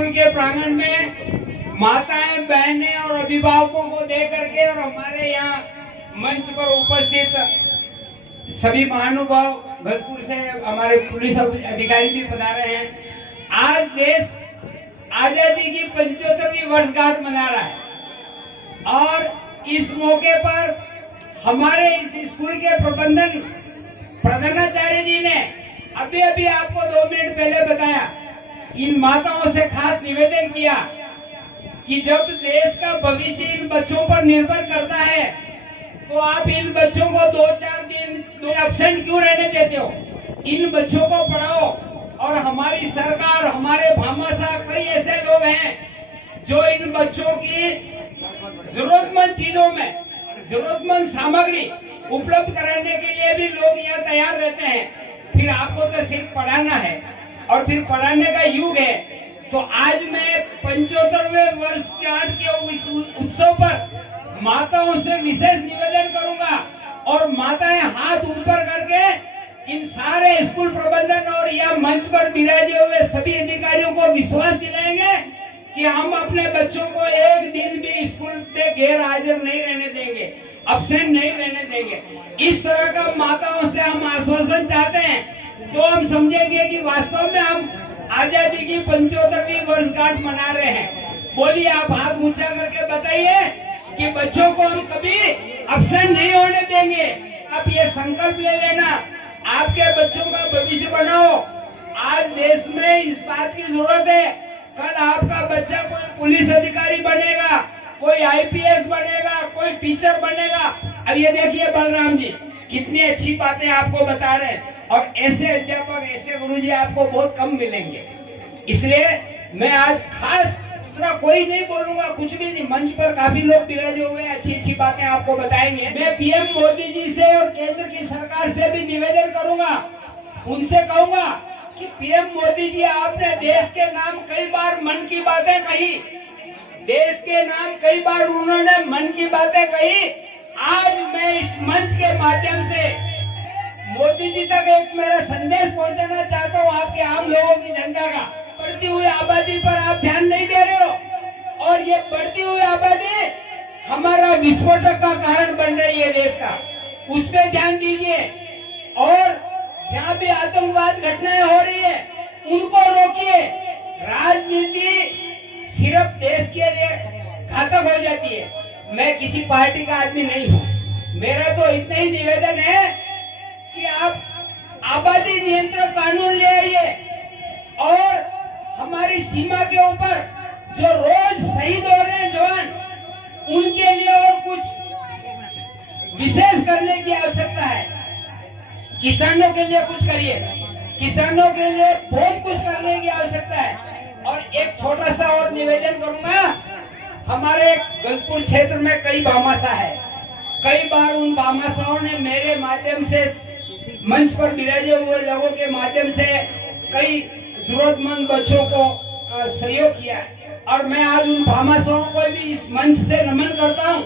School के प्रांगण में माताएं, बहनें और अभिभावकों को दे करके और हमारे यहाँ मंच पर उपस्थित सभी महानुभाव, भरतपुर से हमारे पुलिस अधिकारी भी पधारे हैं। आज देश आजादी की 75वीं वर्षगांठ मना रहा है और इस मौके पर हमारे इस स्कूल के प्रधानाचार्य जी ने अभी आपको 2 मिनट पहले बताया, इन माताओं से खास निवेदन किया कि जब देश का भविष्य इन बच्चों पर निर्भर करता है तो आप इन बच्चों को 2-4 दिन एब्सेंट क्यों रहने देते हो? इन बच्चों को पढ़ाओ। और हमारी सरकार, हमारे भामाशाह, कई ऐसे लोग हैं जो इन बच्चों की जरूरतमंद चीजों में जरूरतमंद सामग्री उपलब्ध कराने के लिए भी लोग यहाँ तैयार रहते हैं। फिर आपको तो सिर्फ पढ़ाना है और फिर पढ़ाने का युग है। तो आज मैं 75वें वर्षगांठ के इस उत्सव पर माताओं से विशेष निवेदन करूंगा और माताएं हाथ ऊपर करके इन सारे स्कूल प्रबंधन और यह मंच पर विराजे हुए सभी अधिकारियों को विश्वास दिलाएंगे कि हम अपने बच्चों को एक दिन भी स्कूल में गैर हाजिर नहीं रहने देंगे, अब्सेंट नहीं रहने देंगे। इस तरह का माताओं से हम आश्वासन चाहते हैं तो हम समझेंगे कि वास्तव में हम आजादी की 75वीं वर्षगांठ मना रहे हैं। बोलिए, आप हाथ ऊंचा करके बताइए कि बच्चों को हम कभी अब्सेंट नहीं होने देंगे। आप ये संकल्प ले लेना, आपके बच्चों का भविष्य बनाओ। आज देश में इस बात की जरूरत है, कल आपका बच्चा कोई पुलिस अधिकारी बनेगा, कोई आईपीएस बनेगा, कोई टीचर बनेगा। अब ये देखिए बलराम जी कितनी अच्छी बातें आपको बता रहे हैं और ऐसे अध्यापक, ऐसे गुरुजी आपको बहुत कम मिलेंगे। इसलिए मैं आज खास दूसरा कोई नहीं बोलूंगा, कुछ भी नहीं। मंच पर काफी लोग विराजे हुए हैं, अच्छी अच्छी बातें आपको बताएंगे। मैं पीएम मोदी जी से और केंद्र की सरकार से भी निवेदन करूंगा, उनसे कहूंगा कि पीएम मोदी जी, आपने देश के नाम कई बार मन की बातें कही, देश के नाम कई बार उन्होंने मन की बातें कही। आज मैं इस मंच के माध्यम से मोदी जी तक एक मेरा संदेश पहुंचाना चाहता हूं, आपके आम लोगों की, जनता का। बढ़ती हुई आबादी पर आप ध्यान नहीं दे रहे हो और ये बढ़ती हुई आबादी हमारा विस्फोटक का कारण बन रही है देश का, उस पर ध्यान दीजिए। और जहाँ भी आतंकवाद घटनाएं हो रही है उनको रोकिए। राजनीति सिर्फ देश के लिए घातक हो जाती है। मैं किसी पार्टी का आदमी नहीं हूँ, मेरा तो इतना ही निवेदन है कि आप आबादी नियंत्रण कानून ले आइए और हमारी सीमा के ऊपर जो रोज शहीद हो रहे हैं जवान, उनके लिए और कुछ विशेष करने की आवश्यकता है। किसानों के लिए कुछ करिए, किसानों के लिए बहुत कुछ करने की आवश्यकता है। और एक छोटा सा और निवेदन करूंगा, हमारे गजपुर क्षेत्र में कई भामाशाह है, कई बार उन भामाशाहों ने मेरे माध्यम से, मंच पर विराजे हुए लोगों के माध्यम से कई जरूरतमंद बच्चों को सहयोग किया है। और मैं आज उन भामाशाहों को भी इस मंच से नमन करता हूं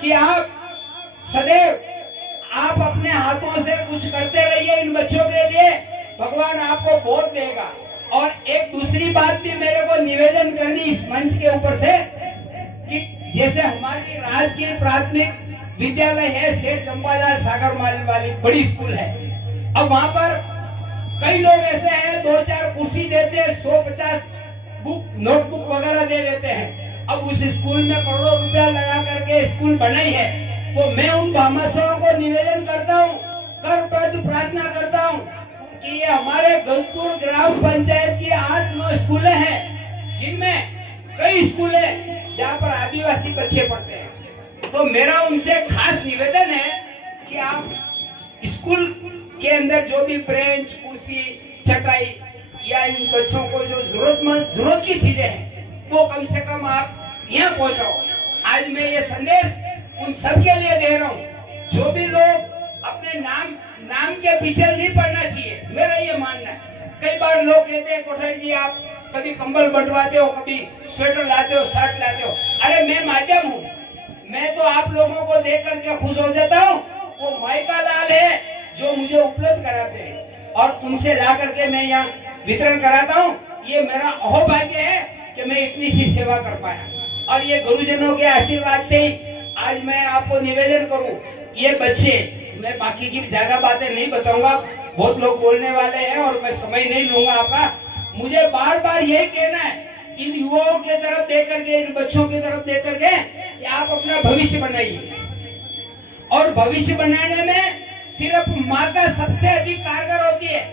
कि आप सदैव आप अपने हाथों से कुछ करते रहिए इन बच्चों के लिए, भगवान आपको बहुत देगा। और एक दूसरी बात भी मेरे को निवेदन करनी इस मंच के ऊपर से कि जैसे हमारी राजकीय प्राथमिक विद्यालय है, सेठ चंपालाल सागर वाली बड़ी स्कूल है। अब वहाँ पर कई लोग ऐसे हैं, 2-4 कुर्सी देते हैं, 100-50 बुक, नोटबुक वगैरह दे देते हैं। अब उस स्कूल में करोड़ों रुपया लगा करके स्कूल बनाई है। तो मैं उन भामाशाहों को निवेदन करता हूँ, करबद्ध प्रार्थना करता हूँ कि ये हमारे गजपुर ग्राम पंचायत की 8-9 स्कूलें हैं, जिनमें कई स्कूलें जहाँ पर आदिवासी बच्चे पढ़ते हैं। तो मेरा उनसे खास निवेदन है कि आप स्कूल के अंदर जो भी बेंच, कुर्सी, चटाई या इन बच्चों को जो जरूरत की चीजें हैं वो कम से कम आप यहाँ पहुँचाओ। आज मैं ये संदेश उन सबके लिए दे रहा हूँ, जो भी लोग अपने नाम के पीछे नहीं पड़ना चाहिए, मेरा ये मानना है। कई बार लोग कहते हैं कोठारी जी आप कभी कंबल बंटवाते हो, कभी स्वेटर लाते हो, शर्ट लाते हो। अरे मैं माध्यम हूँ, मैं तो आप लोगों को देख करके खुश हो जाता हूँ। वो माइका लाल है जो मुझे उपलब्ध कराते हैं और उनसे ला करके मैं यहाँ वितरण कराता हूँ। ये मेरा अहोभाग्य है कि मैं इतनी सी सेवा कर पाया। और ये गुरुजनों के आशीर्वाद से ही आज मैं आपको निवेदन करूं, ये बच्चे, मैं बाकी की ज्यादा बातें नहीं बताऊंगा, बहुत लोग बोलने वाले हैं और मैं समय नहीं लूंगा आपका। मुझे बार बार यही कहना है, इन युवाओं की तरफ देख करके, इन बच्चों की तरफ देख करके कि आप अपना भविष्य बनाइए। और भविष्य बनाने में सिर्फ माता सबसे अधिक कारगर होती है।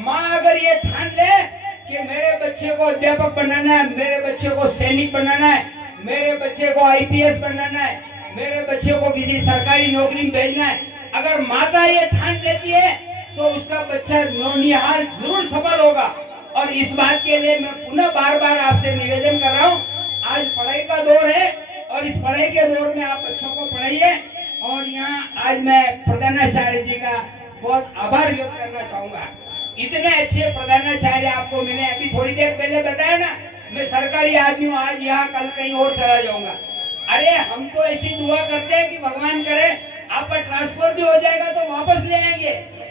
माँ अगर ये ठान ले कि मेरे बच्चे को अध्यापक बनाना है, मेरे बच्चे को सैनिक बनाना है, मेरे बच्चे को आईपीएस बनाना है, मेरे बच्चे को किसी सरकारी नौकरी में भेजना है, अगर माता ये ठान लेती है तो उसका बच्चा नौनिहाल जरूर सफल होगा। और इस बात के लिए मैं पुनः बार बार आपसे निवेदन कर रहा हूँ, आज पढ़ाई का दौर है और इस पढ़ाई के दौर में आप बच्चों को पढ़ाइए। और यहाँ आज मैं प्रधानाचार्य जी का बहुत आभार व्यक्त करना चाहूंगा। इतने अच्छे प्रधानाचार्य आपको मिले। अभी थोड़ी देर पहले बताया ना, मैं सरकारी आदमी हूँ, आज यहाँ कल कहीं और चला जाऊंगा। अरे हम तो ऐसी दुआ करते हैं कि भगवान करे आपका ट्रांसफर भी हो जाएगा तो वापस ले आएंगे,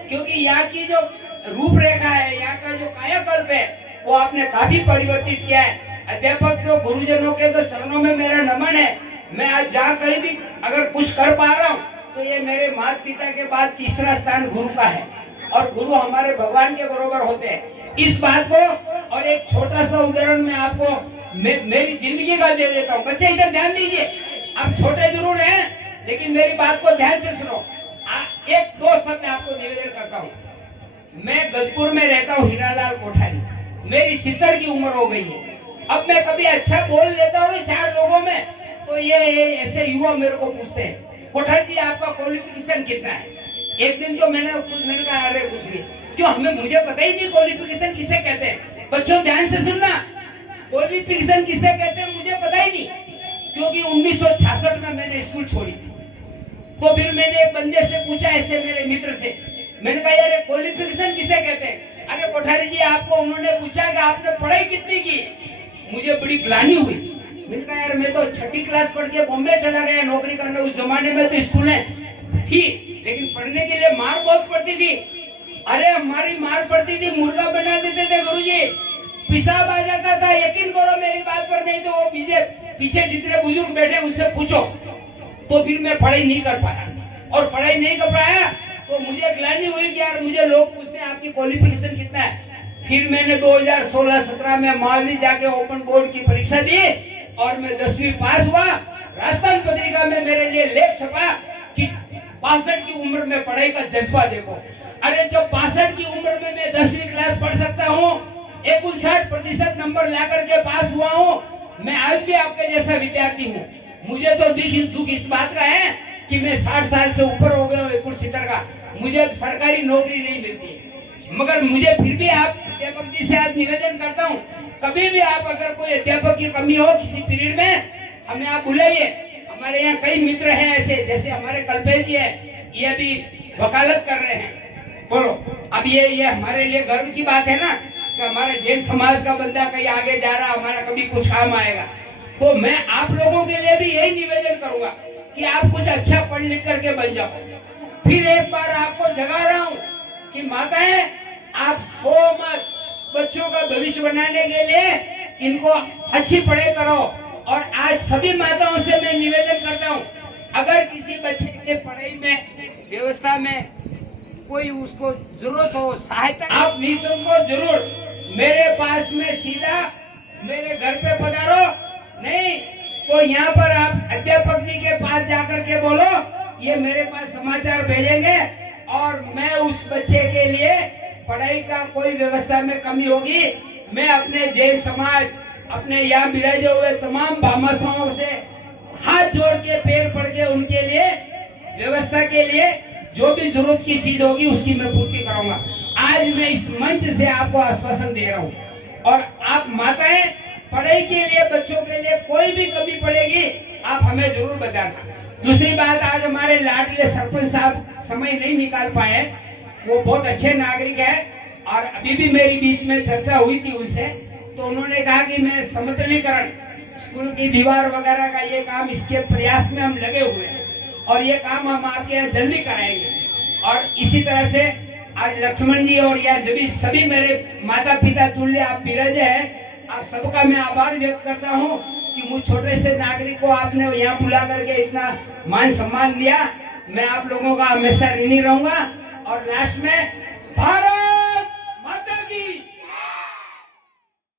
क्योंकि यहाँ की जो रूपरेखा है, यहाँ का जो कायाकल्प है, वो आपने काफी परिवर्तित किया है। अध्यापक जो गुरुजनों के तो चरणों में मेरा नमन है। मैं आज जहाँ कहीं भी अगर कुछ कर पा रहा हूँ तो ये मेरे माता पिता के बाद तीसरा स्थान गुरु का है, और गुरु हमारे भगवान के बराबर होते हैं। इस बात को और एक छोटा सा उदाहरण मैं आपको मेरी जिंदगी का दे देता हूँ। बच्चे इधर ध्यान दीजिए, आप छोटे जरूर हैं लेकिन मेरी बात को ध्यान से सुनो। एक दो शब्द आपको निवेदन करता हूँ। मैं गजपुर में रहता हूँ, हीरालाल कोठारी, मेरी 70 की उम्र हो गई है। अब मैं कभी अच्छा बोल लेता हूँ 4 लोगों में, तो ये ऐसे युवा मेरे को पूछते हैं, कोठारी जी आपका क्वालिफिकेशन कितना है? एक दिन तो मैंने कहा अरे कुछ नहीं, क्यों मुझे पता ही नहीं क्वालिफिकेशन किसे कहते हैं। बच्चों ध्यान से सुनना, क्वालिफिकेशन किसे कहते हैं मुझे पता ही नहीं, क्योंकि 1966 में मैंने स्कूल छोड़ी थी। तो फिर मैंने एक बंदे से पूछा, ऐसे मेरे मित्र से, मैंने कहा यार क्वालिफिकेशन किसे कहते हैं? अरे कोठारी जी आपको उन्होंने पूछा कि आपने पढ़ाई कितनी की? मुझे बड़ी ग्लानि हुई। मैंने कहा यार मैं तो 6ठी क्लास पढ़ के बॉम्बे चला गया नौकरी करने। उस जमाने में तो स्कूलें थी लेकिन पढ़ने के लिए मार बहुत पड़ती थी। अरे हमारी मार पड़ती थी, मुर्गा बना देते थे गुरुजी, पेशाब आ जाता था। यकीन करो मेरी बात पर, नहीं तो वो पीछे जितने बुजुर्ग बैठे उनसे पूछो। तो फिर मैं पढ़ाई नहीं कर पाया, और पढ़ाई नहीं कर पाया तो मुझे ग्लानि हुई कि यार मुझे लोग पूछते हैं आपकी क्वालिफिकेशन कितना है। फिर मैंने 2016-17 में मावली जाके ओपन बोर्ड की परीक्षा दी और मैं 10वीं पास हुआ। राजस्थान पत्रिका में मेरे लिए लेख छपा कि 62 की उम्र में पढ़ाई का जज्बा देखो। अरे जब 62 की उम्र में मैं 10वीं क्लास पढ़ सकता हूँ, 59% नंबर ला करके पास हुआ हूँ, मैं आज भी आपके जैसा विद्यार्थी हूँ। मुझे तो दुख इस बात का है कि मैं 60 साल से ऊपर हो गया हूँ, 69 का, मुझे सरकारी नौकरी नहीं मिलती है। मगर मुझे फिर भी आप अध्यापक जी से आज निवेदन करता हूँ, कभी भी आप अगर कोई अध्यापक की कमी हो किसी पीरियड में, हमें आप बुलाइए। हमारे यहाँ कई मित्र हैं ऐसे, जैसे हमारे कल्पेश जी है, ये भी वकालत कर रहे हैं। बोलो, अब ये हमारे लिए गर्व की बात है ना कि हमारे जैन समाज का बंदा कहीं आगे जा रहा, हमारा कभी कुछ काम आएगा। तो मैं आप लोगों के लिए भी यही निवेदन करूंगा कि आप कुछ अच्छा पढ़ लिख करके बन जाओ। फिर एक बार आपको जगा रहा हूँ कि माताएं, आप सो मत, बच्चों का भविष्य बनाने के लिए इनको अच्छी पढ़ाई करो। और आज सभी माताओं से मैं निवेदन करता हूँ, अगर किसी बच्चे के पढ़ाई में व्यवस्था में कोई उसको जरूरत हो, सहायता, आप निःसंकोच जरूर मेरे पास में सीधा मेरे घर पे पधारो। नहीं तो यहाँ पर आप अध्यापक जी के पास जाकर के बोलो ये मेरे पास समाचार भेजेंगे और मैं उस बच्चे के लिए पढ़ाई का कोई व्यवस्था में कमी होगी, मैं अपने जैन समाज, अपने यहाँ विराजे हुए तमाम भामाशाओं से हाथ जोड़ के पैर पड़ के उनके लिए व्यवस्था के लिए जो भी जरूरत की चीज होगी उसकी मैं पूर्ति कराऊंगा। आज मैं इस मंच से आपको आश्वासन दे रहा हूँ। और आप माताएं, पढ़ाई के लिए बच्चों के लिए कोई भी कमी पड़ेगी आप हमें जरूर बताना। दूसरी बात, आज हमारे लाडले सरपंच साहब समय नहीं निकाल पाए, वो बहुत अच्छे नागरिक है और अभी भी मेरी बीच में चर्चा हुई थी उनसे, तो उन्होंने कहा कि मैं समतलीकरण, स्कूल की दीवार वगैरह का ये काम, इसके प्रयास में हम लगे हुए हैं और ये काम हम आपके यहाँ जल्दी कराएंगे। और इसी तरह से आज लक्ष्मण जी और या सभी मेरे माता पिता तुल्य आप विराजे हैं, आप सबका मैं आभार व्यक्त करता हूँ कि मुझ छोटे से नागरिक को आपने यहाँ बुला करके इतना मान सम्मान दिया। मैं आप लोगों का हमेशा ऋणी रहूंगा। और लास्ट में भारत